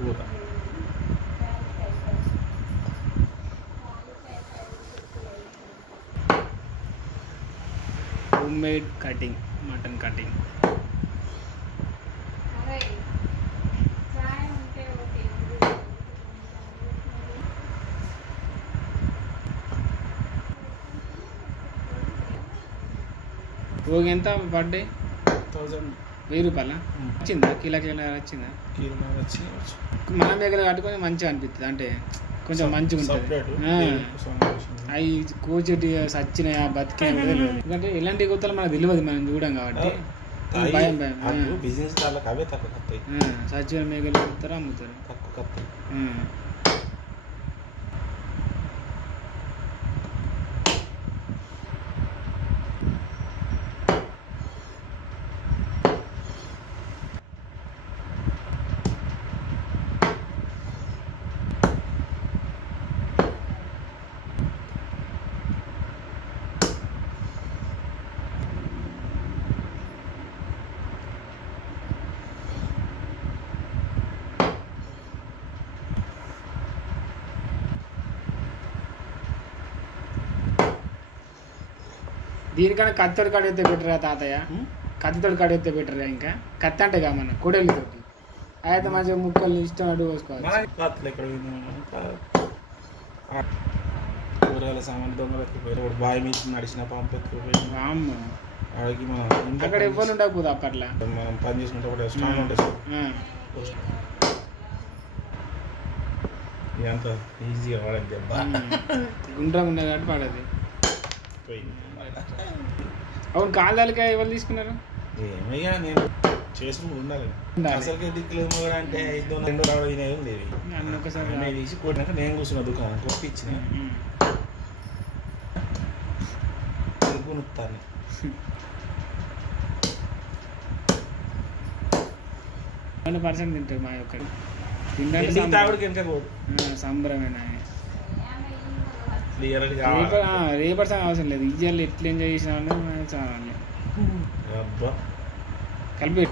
కూర home made cutting, mutton cutting. రోజు ఎంత బర్త్డే? 1000. 1000 రూపాయల వచ్చిందా? కిలో వచ్చిందా? మన దగ్గర కట్టుకొని మంచిగా అనిపిస్తుంది, అంటే కొంచెం మంచిగా ఉంటుంది. అవి కోచెటి సచ్చినాయా బతికినా ఎందుకంటే ఇలాంటి గుత్తలు మనకు తెలియదు, మనం చూడం కాబట్టి భయం బిజినెస్ అవే తక్కువ కత్తాయి. సచిన మేకలు కుడతారు, అమ్ముతారు తక్కువ కత్తాయి. దీనికన్నా కత్తితోటి కడిగితే బెటరా తాతయ్య? కత్తితోటి కడిగితే బెటరా? ఇంకా కత్తి అంటే కదా మన కొడేళ్ళతోటి అయితే మంచిగా ముక్కలు ఇష్టం అడ్డు కోసుకోవాలి. కూరగాయల సామాన్ దొంగలు బావి మీద నడిచిన పంపు ఎత్తుకుపోయి అడిగి మనం అక్కడ ఇవ్వాలి ఉండకపోతే అప్పట్లో మనం పని చేసుకుంటే ఒకటి స్ట్రాంగ్ ఉంటుంది. ఇదంత ఈజీగా పడదు దెబ్బ, గుండ్రంగా ఉన్నది కాబట్టి పడదు. అవును, కాళ్ళకి ఎవరు తీసుకున్నారు? ఏమయ్యా నేను చేసుకుని ఉండాలి. అసలుకే దిక్కులేదు కూడా అంటే 2 రావడం ఉండేవి. నేను తీసి కొట్టినాక నేను కూర్చున్నా దుకాణం కొట్టి ఇచ్చిన కొనుక్తాను. 100% తింటారు మా యొక్క తాగుడికి వెనక పోదు, సంబరమేనా. రేపటి అవసరం లేదు, ఇయ్యాలి ఎట్లా ఎంజాయ్ చేసినా చాలు కలిపి